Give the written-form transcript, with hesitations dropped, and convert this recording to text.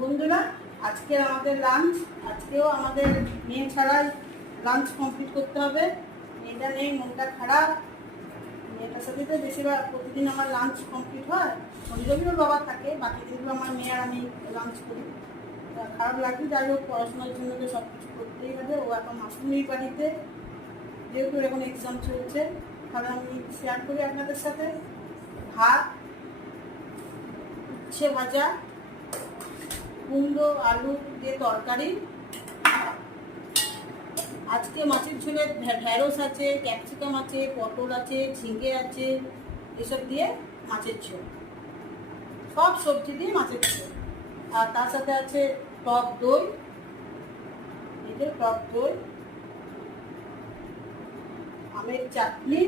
বন্ধুরা, আজকের আমাদের লাঞ্চ, আজকেও আমাদের মেয়ে ছাড়াই লাঞ্চ কমপ্লিট করতে হবে। মেয়েটা নেই, মনটা খারাপ। মেয়েটার সাথে তো বেশিরভাগ প্রতিদিন আমার লাঞ্চ কমপ্লিট হয়। শনিরবিও বাবা থাকে, বাকি দিনগুলো আমার মেয়ে আর আমি লাঞ্চ করি। খারাপ লাগছে, যাই হোক পড়াশোনার জন্য তো সব কিছু করতেই হবে। ও এখন মাসুমির বাড়িতে, যেহেতু এখন এক্সাম চলছে। তাহলে আমি শেয়ার করি আপনাদের সাথে। ভাত, উচ্ছে ভাজা, কুমড়ো আলু দিয়ে তরকারি, আজকে মাছের ঝোলে ঢেঁড়স আছে, ক্যাপসিকাম আছে, পটল আছে, ঝিঙে আছে, এসব দিয়ে মাছের ঝোল, সব সবজি দিয়ে মাছের ঝোল। আর তার সাথে আছে টক দই, এই যে টক দই, আমের চাটনি,